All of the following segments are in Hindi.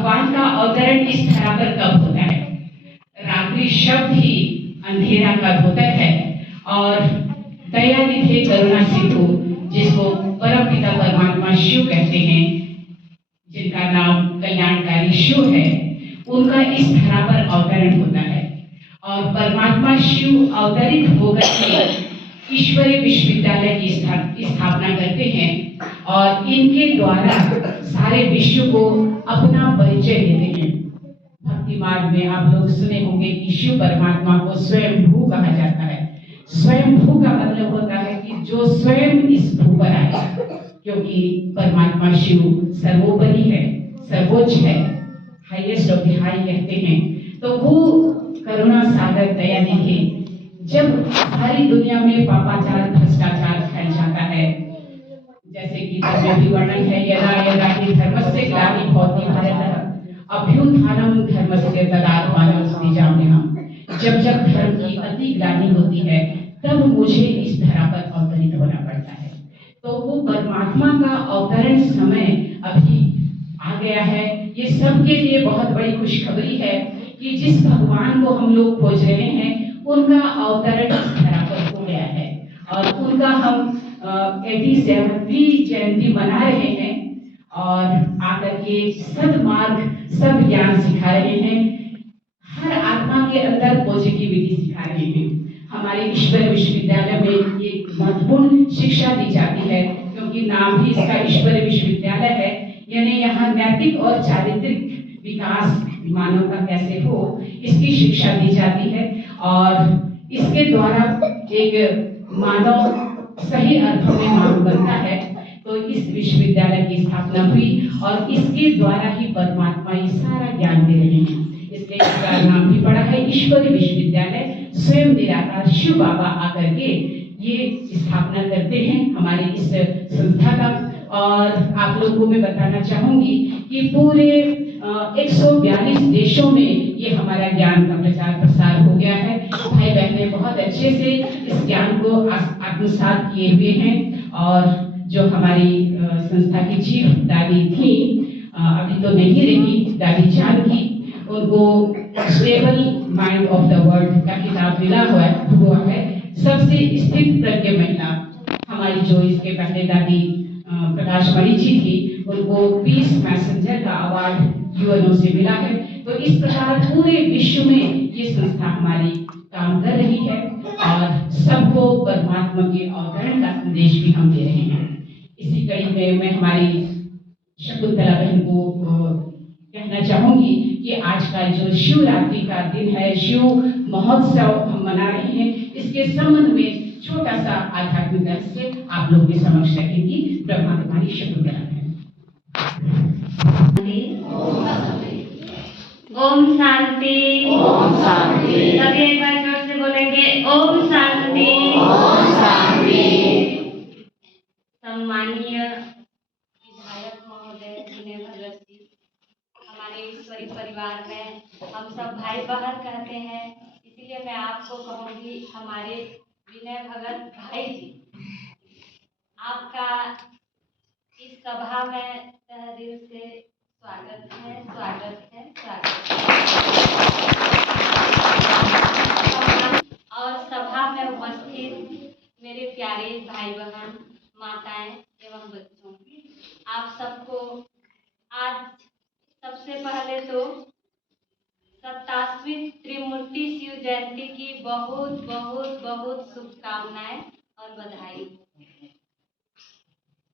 भगवान का अवतरण इस धरा पर कब होता है। रात्रि शब्द ही अंधेरा का धोतक है और दया निधे करुणा सिंधु, जिसको परम पिता परमात्मा शिव कहते हैं, जिनका नाम कल्याणकारी शिव है, उनका इस धरा पर अवतरण होता है। और परमात्मा शिव अवतरित होकर के ईश्वरीय विश्वविद्यालय की स्थापना करते हैं और इनके द्वारा सारे विश्व को अपना परिचय देते हैं। भक्ति मार्ग में आप लोग सुने होंगे कि शिव परमात्मा को स्वयंभू कहा जाता है। स्वयंभू का मतलब होता है कि जो स्वयं इस भू पर आया, क्योंकि परमात्मा शिव सर्वोपरि है, सर्वोच्च है, हाईएस्ट ऑफ द हाई कहते हैं। तो वो करुणा सागर दया निधि, जब सारी दुनिया में पापाचार भ्रष्टाचार फैल जाता है, जैसे गीता में भी वर्णन है, यदा यदा हि धर्मस्य ग्लानिर्भवति भारत अभ्युत्थानम धर्मस्य तदात्मानं सृजाम्यहम्। जब जब धर्म की अति ग्लानि होती है, तब मुझे इस धरा पर अवतरित होना पड़ता है। तो वो परमात्मा का अवतरण समय अभी आ गया है। ये सबके लिए बहुत बड़ी खुशखबरी है कि जिस भगवान को हम लोग खोज रहे हैं, उनका अवतरण इस धरा पर हो गया है और उनका हम 87वीं जयंती मना रहे हैं और आकर के सदमार्ग सब ज्ञान सिखा रहे हैं। हर आत्मा के अंदर पॉजिटिविटी सिखा रहे हैं। हमारे ईश्वर विश्वविद्यालय में एक महत्वपूर्ण शिक्षा दी जाती है, क्योंकि नाम भी इसका ईश्वर विश्वविद्यालय है, यानी यहाँ नैतिक और चारित्रिक विकास मानव का कैसे हो, इसकी शिक्षा दी जाती है और इसके द्वारा एक मानव सही अर्थों में मानव बनता है। तो इस विश्वविद्यालय की स्थापना हुई और इसके द्वारा ही परमात्मा ये सारा ज्ञान दे रहे हैं। इसलिए इसका नाम भी पड़ा है ईश्वरी विश्वविद्यालय। स्वयं निराकार शिव बाबा आकर के ये स्थापना करते हैं हमारी इस संस्था का। और आप लोगों को मैं बताना चाहूंगी कि पूरे 142 देशों में ये हमारा ज्ञान का प्रचार प्रसार हो गया है। भाई बहने बहुत अच्छे से इस ज्ञान को आत्मसात किए हुए हैं। और जो हमारी संस्था की चीफ दादी थी, अभी तो नहीं रही, दादी जानकी, उनको stable mind of the world का खिताब मिला हुआ है। सबसे स्थित प्रज्ञ महिला हमारी जो इसके पहले दादी प्रकाश मणि जी थी, उनको पीस मैसेंजर का अवार्ड यूएनओ से मिला है। तो इस प्रकार पूरे विश्व में ये संस्था हमारी काम कर रही है और सबको परमात्मा के अवतरण का संदेश भी हम दे रहे हैं। इसी कड़ी में मैं हमारी शकुंतला बहन को कहना चाहूंगी कि आज का जो शिवरात्रि का दिन है, शिव महोत्सव हम मना रहे हैं, इसके संबंध में छोटा सा आध्यात्मिक रहस्य आप लोगों के समक्ष रखेंगी। ब्रह्मा कुमारी शकुंतला बहन। ओम शांति। ओम शांति। सभी एक बार जोर से बोलेंगे ओम शांति। ओम शांति। सम्मानीय विधायक महोदय विनय भगत जी, हमारे ईश्वरी परिवार में हम सब भाई बहन कहते हैं, इसलिए मैं आपको कहूँगी हमारे विनय भगत भाई जी, आपका इस सभा में तहे दिल से स्वागत है, स्वागत है, स्वागत है। और सभा में उपस्थित मेरे प्यारे भाई बहन, माताएं एवं बच्चों, आप सबको आज सबसे पहले तो 27वीं त्रिमूर्ति शिव जयंती की बहुत बहुत बहुत शुभकामनाएं और बधाई।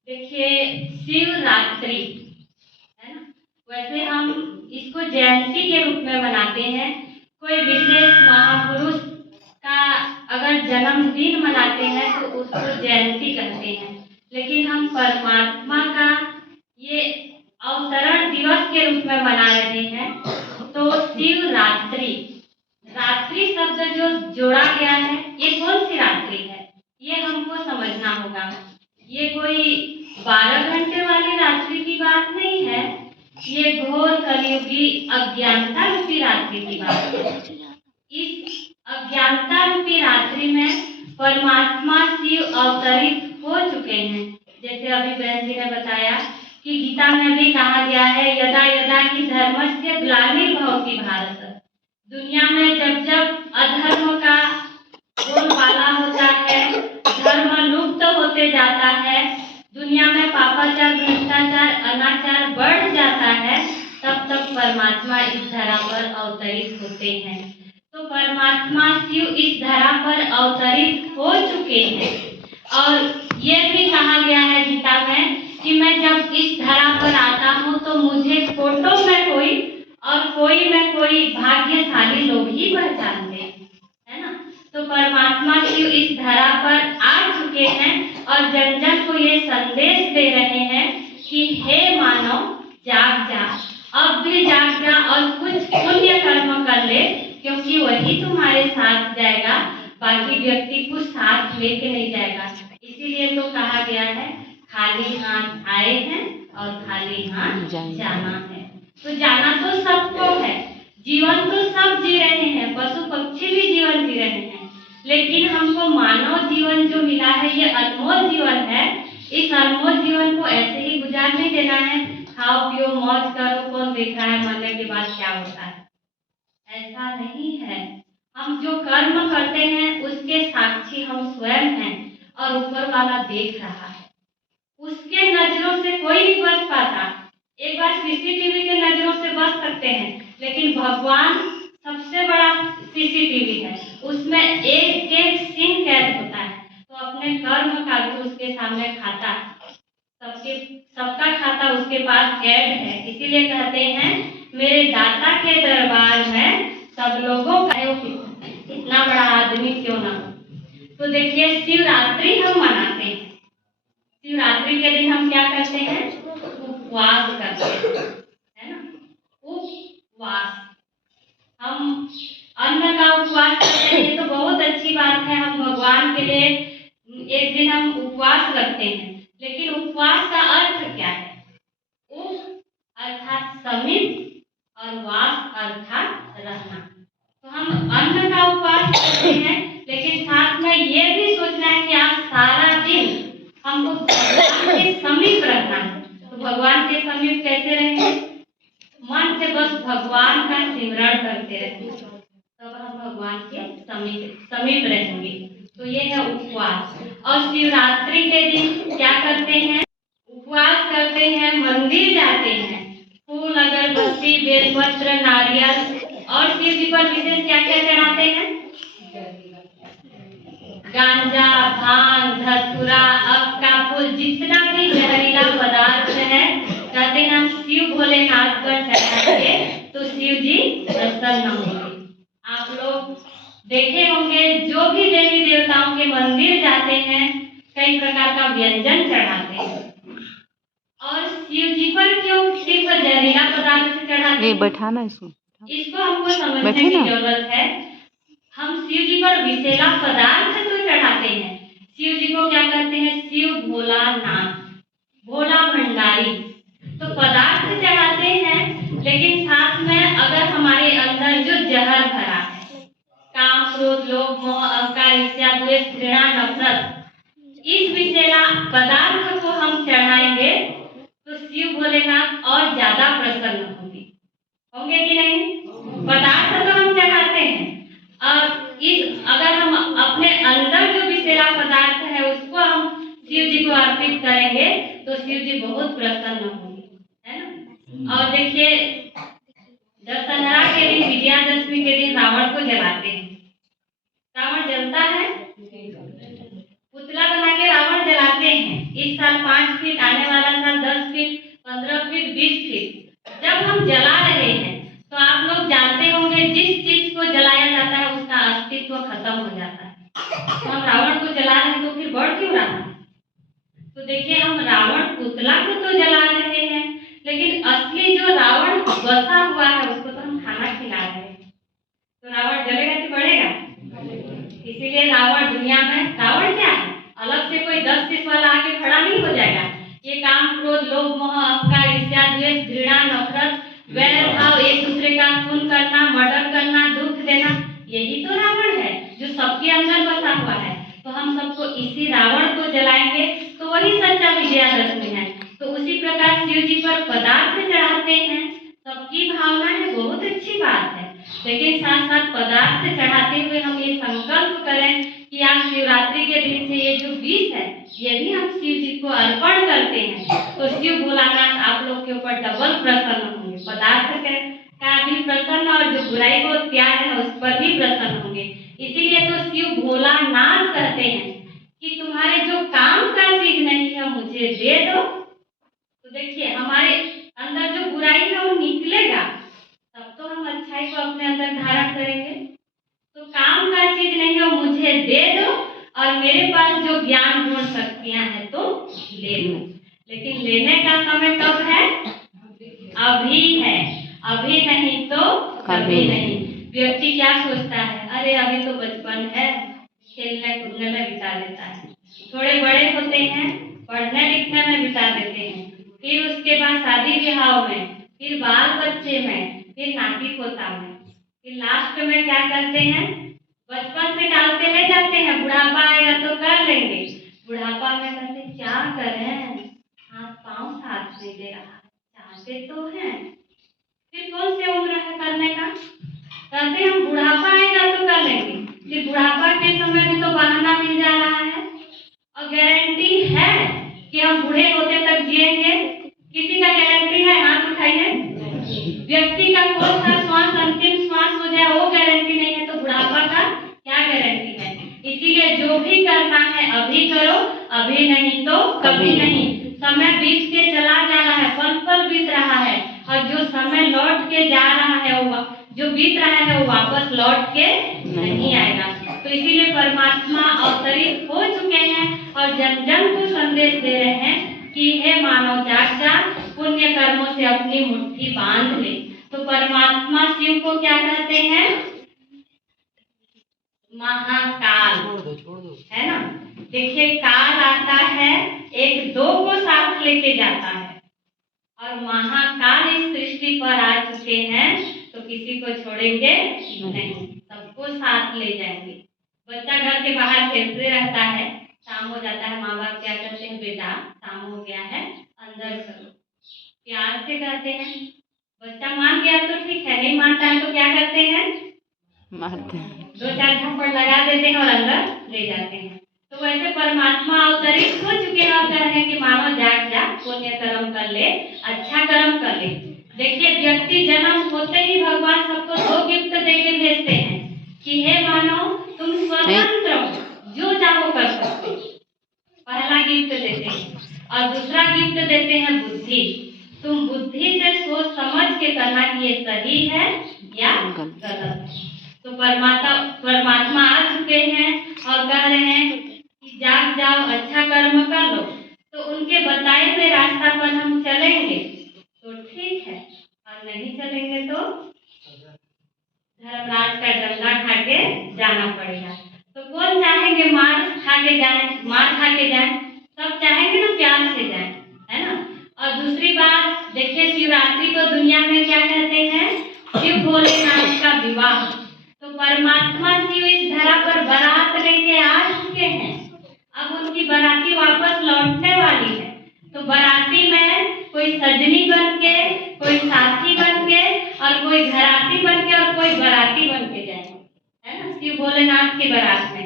देखिए, शिवरात्रि है ना, वैसे हम इसको जयंती के रूप में मनाते हैं। कोई विशेष महापुरुष का अगर जन्मदिन मनाते हैं तो उसको जयंती कहते हैं, लेकिन हम परमात्मा का ये अवतरण दिवस के रूप में मना रहे हैं। तो शिवरात्रि, रात्रि शब्द जो जोड़ा गया है, ये कौन सी रात्रि है, ये हमको समझना होगा। ये कोई 12 घंटे वाली रात्रि की बात नहीं है, ये घोर कलयुगी अज्ञानता रूपी रात्रि की बात है। इस अज्ञानता रूपी रात्रि में परमात्मा शिव अवतरित हो चुके हैं। जैसे अभी बहन जी ने बताया कि गीता में भी कहा गया है, यदा यदा हि धर्मस्य ग्लानिर्भवति भारत। दुनिया में जब जब अधर्म का बोलबाला होता है, धर्म लुप्त होते जाता है, दुनिया में पापाचार, भ्रष्टाचार, अनाचार बढ़ जाता है, तब तक परमात्मा इस धरा पर अवतरित होते हैं। तो परमात्मा शिव इस धरा पर अवतरित हो चुके हैं और ये भी कहा गया है गीता में कि मैं जब इस धरा पर आता हूँ तो मुझे फोटो में कोई भाग्यशाली लोग ही पहचानते हैं, है ना। तो परमात्मा शिव इस धरा पर आ चुके हैं और जन जन को ये संदेश दे रहे हैं कि हे मानव, जाग जा, अब भी जाग जा और कुछ पुण्य कर्म कर ले, क्योंकि वही तुम्हारे साथ जाएगा, बाकी व्यक्ति कुछ साथ लेके नहीं जाएगा। इसीलिए तो कहा गया है खाली हाथ आए हैं और खाली हाथ जाना है। तो जाना तो सबको है, जीवन तो सब जी रहे हैं, पशु पक्षी भी जीवन जी रहे हैं, लेकिन हमको मानव जीवन जो मिला है ये अनमोल जीवन है। इस अनमोल जीवन को ऐसे ही गुजारने देना है, खाओ पियो मौज करो, कौन देख रहा है मरने के बाद क्या होता है, ऐसा नहीं है। हम जो कर्म करते हैं उसके साक्षी हम स्वयं हैं और ऊपर वाला देख रहा है, उसके नजरों से कोई नहीं बच पाता। एक बार सीसीटीवी के नजरों से बच सकते हैं, लेकिन भगवान सबसे बड़ा सीसीटीवी है, उसमें एक एक सीन कैद होता है, तो अपने कर्म का भी उसके सामने खाता है, सबका खाता उसके पास कैद है। इसीलिए कहते हैं मेरे दाता के दरबार में सब लोगों का इतना बड़ा आदमी क्यों ना हो। तो देखिए शिवरात्रि हम मनाते हैं, शिवरात्रि के दिन हम क्या करते हैं, उपवास करते हैं, है ना। उपवास, हम अन्न का उपवास करते हैं तो बहुत अच्छी बात है, हम भगवान के लिए एक दिन हम उपवास रखते हैं, लेकिन उपवास का अर्थ क्या है। उप अर्थात समीप और वास अर्थात रहना। तो हम अन्न का उपवास करते हैं, लेकिन साथ में ये भी सोचना है कि आज सारा दिन हमको भगवान के समीप रहना है। तो भगवान के समीप कैसे रहेंगे, मन से बस भगवान का सिमरण करते रहेंगे, तब हम भगवान के समीप रहेंगे। तो ये है उपवास। और शिवरात्रि के दिन क्या करते हैं, उपवास करते हैं, मंदिर जाते हैं, फूल अगरबत्ती बेलपत्र नारियल और शिव जी पर विशेष क्या क्या चढ़ाते हैं, गांजा भांग धतूरा अबका फूल, जितना भी जहरीला पदार्थ है, कहते हैं हम शिव भोलेनाथ पर चढ़ाएंगे तो शिव जी प्रसन्न होंगे। आप लोग देखे होंगे जो भी देवी देवताओं के मंदिर जाते हैं कई प्रकार का व्यंजन चढ़ाते हैं, और शिव जी पर क्यों सिर्फ जहरीला पदार्थ चढ़ाते हैं, बैठाना इसको हमको समझने की जरूरत है। हम शिव जी पर विषैला पदार्थ तो चढ़ाते हैं, शिव जी को क्या कहते हैं, शिव भोलानाथ, भोला भंडारी, तो पदार्थ चढ़ाते हैं, लेकिन साथ में अगर हमारे अंदर जो जहर भरा है, काम क्रोध लोभ मोह अहंकार ईर्ष्या द्वेष घृणा नफरत, इस विषैला पदार्थ को हम चढ़ाएंगे तो शिव भोलेनाथ और ज्यादा प्रसन्न होंगे कि नहीं। पदार्थ तो हम चढ़ाते हैं, और इस अगर हम अपने अंदर जो विषैला पदार्थ है उसको हम शिव जी को अर्पित करेंगे तो शिव जी बहुत प्रसन्न होंगे, है ना। और देखिए दशहरा के दिन, विजयादशमी के दिन रावण को जलाते हैं, रावण जलता है, पुतला बना के रावण जलाते हैं। इस साल 5 फीट, आने वाला साल 10 फीट, 15 फीट, 20 फीट। जब हम जला रहे हैं तो आप लोग जानते होंगे जिस चीज को जलाया जाता है उसका अस्तित्व खत्म हो जाता है। तो हम रावण को जला रहे हैं तो फिर बढ़ क्यों रहा है। तो देखिए हम रावण पुतला को तो जला रहे हैं, लेकिन असली जो रावण बसा हुआ है उसको तो हम खाना खिला रहे हैं, तो रावण जलेगा कि बढ़ेगा। इसीलिए रावण दुनिया में, रावण क्या है, अलग से कोई 10 शीश वाला आके खड़ा नहीं हो जाएगा। ये काम क्रोध लोभ मोह अहंकार ईर्ष्या द्वेष घृणा नफरत वैर भाव, एक दूसरे का खून करना, मर्डर करना, दुख देना, यही तो रावण है जो सबके अंदर बसा हुआ है। तो हम सबको इसी रावण को जलाएंगे तो वही सच्चा विजयादशमी है। तो उसी प्रकार शिव जी पर पदार्थ चढ़ाते हैं, सबकी लेकिन साथ साथ पदार्थ चढ़ाते हुए हम ये संकल्प करें कि आज शिवरात्रि के दिन से ये जो विष है ये भी हम शिव जी को अर्पण करते हैं, तो शिव भोलानाथ आप लोग के ऊपर डबल प्रसन्न होंगे। पदार्थ का भी प्रसन्न और जो बुराई को त्याग है उस पर भी प्रसन्न होंगे। इसीलिए तो शिव भोलानाथ कहते हैं कि तुम्हारे जो काम का चीज नहीं है मुझे दे दो। तो देखिए हमारे अंदर जो बुराई है वो निकलेगा, तब तो हम अच्छाई को अपने अंदर धारण करेंगे। तो काम का चीज नहीं है मुझे दे दो, और मेरे पास जो ज्ञान गुण शक्तियां हैं तो ले लो। लेकिन लेने का समय कब है? अभी है, अभी नहीं तो कभी नहीं। व्यक्ति क्या सोचता है, अरे अभी तो बचपन है, खेलने कूदने में बिता लेता है, थोड़े बड़े होते हैं पढ़ने लिखने में बिता देते हैं, फिर उसके बाद शादी ब्याह में, फिर बाल बच्चे में, फिर नाती पोता में, फिर लास्ट में क्या करते हैं, बचपन से टालते ले जाते हैं, बुढ़ापा आएगा तो कर लेंगे। बुढ़ापा में कहते क्या करें, हाथ पांव साथ नहीं दे रहा, चाहते तो हैं, फिर कौन सी उम्र है करने का, कहते हम बुढ़ापा आएगा तो कर लेंगे। फिर बुढ़ापा के समय में तो बहाना मिल जा रहा है, और गारंटी है कि हम बूढ़े होते तक जिएंगे? किसी का गारंटी है? हाथ उठाइए। व्यक्ति का कौन सा श्वास अंतिम श्वास हो जाए वो गारंटी नहीं है, तो बुढ़ापा का क्या गारंटी है। इसीलिए जो भी करना है अभी करो, अभी नहीं तो कभी नहीं। समय बीत के चला जा रहा है, पल पल बीत रहा है, और जो समय लौट के जा रहा है वो जो बीत रहा है वो वापस लौट के नहीं आएगा। तो इसीलिए परमात्मा अवतरित हो चुके हैं और जन जन को संदेश दे रहे हैं कि हे मानव जाग जा, पुण्य कर्मों से अपनी मुट्ठी बांध ले। तो परमात्मा शिव को क्या कहते हैं? महाकाल, है ना। देखिए काल आता है, एक दो को साथ लेके जाता है, और महाकाल इस सृष्टि पर आ चुके हैं तो किसी को छोड़ेंगे नहीं, सबको साथ ले जाएंगे। बच्चा घर के बाहर खेलते रहता है, शाम हो जाता है, माँ बाप क्या करते हैं, बेटा शाम हो गया है अंदर चलो, प्यार से कहते हैं। बच्चा मान गया तो ठीक है, नहीं मानता है तो क्या करते हैं, मारते हैं, दो चार थप्पड़ लगा देते हैं और अंदर ले जाते हैं। तो वैसे परमात्मा अवतरित हो चुके हैं और कह रहे हैं कि मानव जाग जा, पुण्य कर्म कर ले, अच्छा कर्म कर ले। देखिए व्यक्ति जन्म होते ही भगवान सबको दो गिफ्ट देके भेजते हैं कि हे मानव तुम स्वतंत्र हो, जो चाहो कर सकते हो। पहला गिफ्ट देते हैं, और दूसरा गिफ्ट देते हैं बुद्धि। तुम बुद्धि से सोच समझ के करना कि ये सही है या गलत है। तो परमात्मा आ चुके हैं और कह रहे हैं कि जाग जाओ, अच्छा कर्म कर लो। तो उनके बताए हुए रास्ता पर हम चलेंगे तो ठीक है, और नहीं चलेंगे तो धर्मराज का डंडा खा के जाना पड़ेगा। तो कौन चाहेंगे मार खा के जाए? सब चाहेंगे ना प्यार से जाए, है ना। और दूसरी बात देखिए, शिवरात्रि को दुनिया में क्या कहते हैं, शिव भोलेनाथ का विवाह। तो परमात्मा शिव इस धरा पर बारात लेके आ चुके हैं, अब उनकी बाराती वापस लौटने वाली है। तो बाराती में कोई सजनी बन के, कोई साथी बन के, और कोई घराती बन के, और कोई बाराती बन के जाएंगे, है ना, शिव भोलेनाथ की बारात में।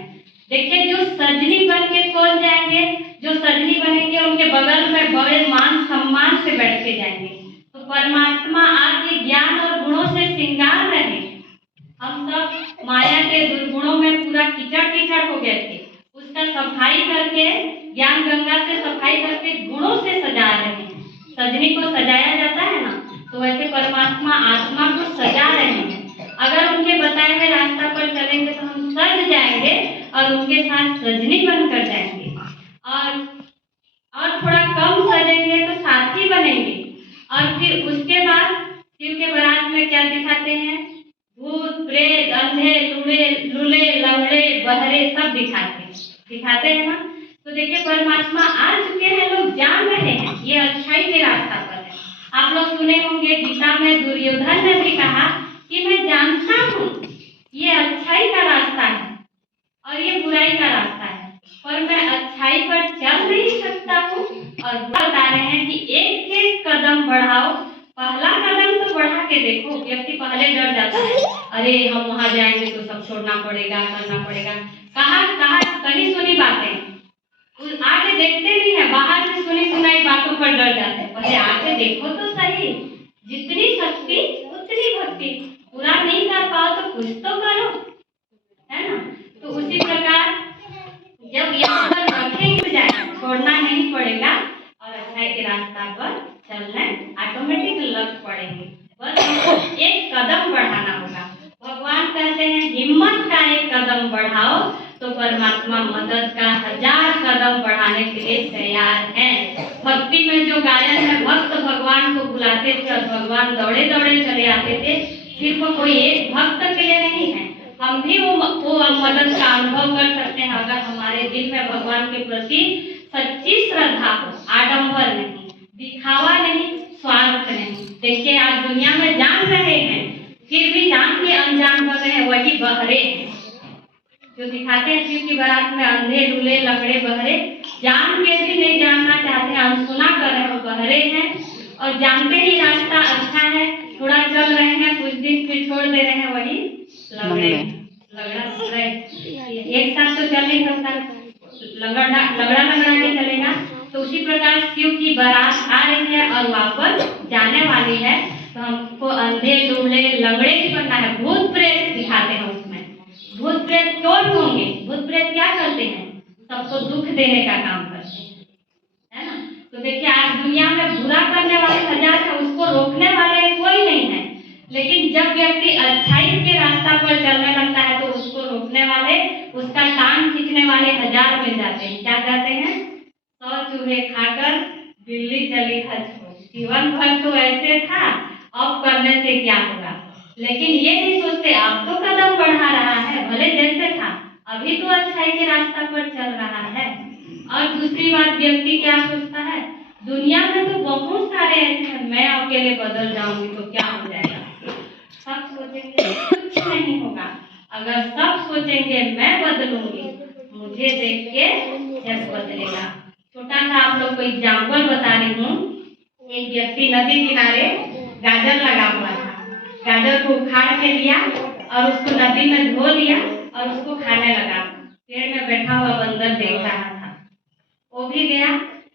देखिए जो सजनी बन के कौन जाएंगे, जो सजनी बनेंगे उनके बगल में बड़े मान सम्मान से बैठ के जाएंगे। तो परमात्मा आपके ज्ञान और गुणों से श्रृंगार रहे। हम सब माया के दुर्गुणों में पूरा कीचड़ हो गए थे, उसका सफाई करके, ज्ञान गंगा से सफाई करके गुणों से सजा रहे हैं। सजनी को सजाया जाता है ना, तो वैसे परमात्मा आत्मा को सजा रहे हैं। अगर उनके बताए हुए रास्ता पर चलेंगे तो हम सज जाएंगे और उनके साथ सजनी बनकर जाएंगे, और थोड़ा कम सजेंगे तो साथी बनेंगे। और फिर उसके बाद शिव के बारात में क्या दिखाते हैं, भूत प्रेत अंधे लूले लंगड़े बहरे सब दिखाते हैं ना। तो देखिए परमात्मा आ चुके हैं, लोग जान रहे हैं ये अच्छाई के रास्ता पर है। आप लोग सुने होंगे गीता में दुर्योधन ने भी कहा कि मैं जानता हूँ ये अच्छाई का रास्ता है और ये बुराई का रास्ता है, पर मैं अच्छाई पर चल नहीं सकता हूँ। और बता रहे हैं कि एक एक कदम बढ़ाओ, पहला कदम तो बढ़ा के देखो, व्यक्ति पहले डर जाता है, अरे हम वहां जाएंगे तो सब छोड़ना पड़ेगा, करना पड़ेगा। कहाँ कहाँ कहीं सुनी बातें, आके देखते नहीं है, बाहर से सुनी सुनाई बातों पर डर जाते हैं। पहले आके देखो तो सही, जितनी शक्ति उतनी भक्ति। पूरा नहीं कर पाओ तो कुछ तो करो, है ना। तो उसी प्रकार जब यहाँ पर रखेंगे जाए, छोड़ना नहीं पड़ेगा और अच्छाई के रास्ता पर चलना ऑटोमेटिक लग पड़ेंगे। बस हमको एक कदम बढ़ाना होगा। भगवान कहते हैं हिम्मत का एक कदम बढ़ाओ तो परमात्मा मदद का 1000 कदम बढ़ाने के लिए तैयार है। भक्ति में जो गायन है, भक्त भगवान को बुलाते थे और भगवान दौड़े दौड़े चले आते थे। सिर्फ कोई एक भक्त के लिए नहीं है, हम भी वो मदद का अनुभव कर सकते हैं अगर हमारे दिल में भगवान के प्रति सच्ची श्रद्धा हो, आडंबर नहीं, दिखावा नहीं, स्वार्थ नहीं। देखिए आज दुनिया में जान रहे हैं, फिर भी जान के अनजान बन रहे हैं, वही बहरे हैं जो दिखाते हैं शिव की बारात में अंधे लूले लंगड़े बहरे, जान के भी नहीं जानना चाहते हैं, अनसुना कर रहे हैं, वो बहरे हैं। और जानते ही रास्ता अच्छा है, थोड़ा चल रहे हैं, कुछ दिन फिर छोड़ दे रहे हैं, वही लंगड़े लगड़ा एक साथ तो चल नहीं सकता, लगड़ा के चलेगा। तो उसी प्रकार शिव की बारात आ रही है और वापस जाने वाली है, तो हमको अंधे लूले लंगड़े भी बनना है। भूत प्रेत दिखाते हैं उसमें, भूत प्रेत कौन होंगे? भूत प्रेत क्या करते हैं? सबको दुख देने का काम करते हैं, है ना। तो देखिए आज दुनिया में बुरा करने वाले 1000 है, उसको रोकने वाले कोई नहीं है। लेकिन जब व्यक्ति अच्छाई के रास्ता पर चलने लगता है तो उसको रोकने वाले, उसका टांग खींचने वाले 1000 मिल जाते हैं। क्या कहते हैं? 100 चूहे खाकर बिल्ली चली हज को। जीवन भर तो ऐसे था, अब करने से क्या होगा। लेकिन ये नहीं सोचते अब तो कदम बढ़ा रहा है, भले जैसे था अभी तो अच्छाई के रास्ता पर चल रहा है। और दूसरी बात, व्यक्ति क्या सोचता है, दुनिया में तो बहुत सारे ऐसे हैं, मैं अकेले बदल जाऊंगी तो क्या हो जाएगा। सब सोचेंगे कुछ नहीं होगा। अगर सब सोचेंगे मैं बदलूंगी, मुझे देख के जग बदलेगा। छोटा सा आप लोग को एग्जाम्पल बता रही हूँ। एक व्यक्ति नदी किनारे गाजर लगा हुआ था, गाजर को उखाड़ के लिया और उसको नदी में धो लिया और उसको खाने लगा। पेड़ में बैठा हुआ बंदर देख रहा था, वो भी गया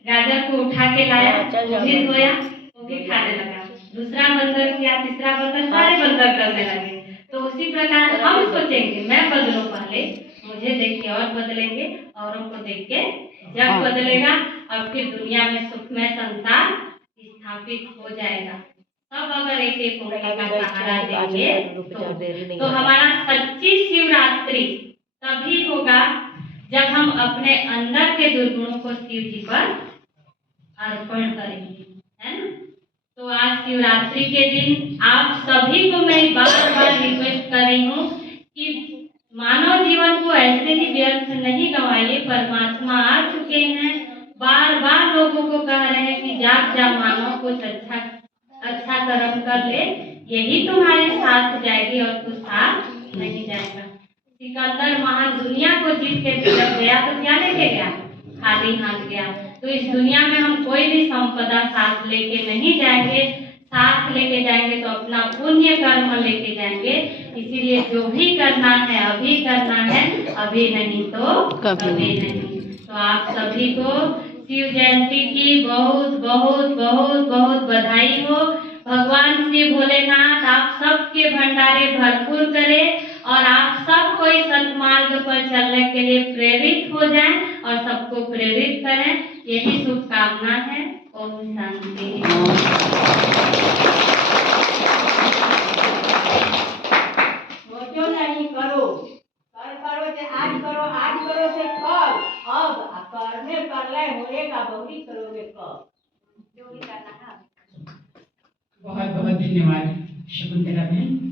गाजर को उठा के लाया, वो भी धोया, वो भी खाने लगा। दूसरा बंदर किया, तीसरा बंदर, सारे बंदर करने लगे। तो उसी प्रकार हम सोचेंगे मैं बदलूं पहले, मुझे देख के और बदलेंगे, औरों को देख के जग बदलेगा और फिर दुनिया में सुखमय संसार स्थापित हो जाएगा। सब अगर एक एक होकर का सहारा देंगे तो हमारा सच्ची शिवरात्रि तभी होगा जब हम अपने अंदर के दुर्गुणों को शिव जी पर अर्पण करेंगे, है ना। तो आज शिवरात्रि के दिन आप सभी को मैं बार बार रिक्वेस्ट कर रही हूँ कि मानव जीवन को ऐसे ही व्यर्थ नहीं गंवाइए। परमात्मा आ चुके हैं, बार बार लोगों को कह रहे हैं कि जाग जा मानव, कुछ अच्छा कर्म कर ले, यही तुम्हारे साथ जाएगी और कुछ साथ नहीं जाएगा। सिकंदर महान दुनिया को जीत के जब गया तो क्या लेके गया? खाली हाथ गया। तो इस दुनिया में हम कोई भी संपदा साथ लेके नहीं जाएंगे, साथ लेके जाएंगे तो अपना पुण्य कर्म लेके जाएंगे। इसीलिए जो भी करना है अभी करना है, अभी नहीं तो कभी नहीं। तो आप सभी को शिव जयंती की बहुत बहुत बहुत बहुत बधाई हो। भगवान श्री भोलेनाथ आप सबके भंडारे भरपूर करें और आप सब कोई सत्मार्ग पर चलने के लिए प्रेरित हो जाएं और सबको प्रेरित करें, यही शुभकामना है। ओम शांति। सोचो नहीं, करो, करो से आज करो से कल, अब करने करले होएगा, बहुरी करोगे कब, जो भी करना है। बहुत बहुत धन्यवाद शकुंतला बहन।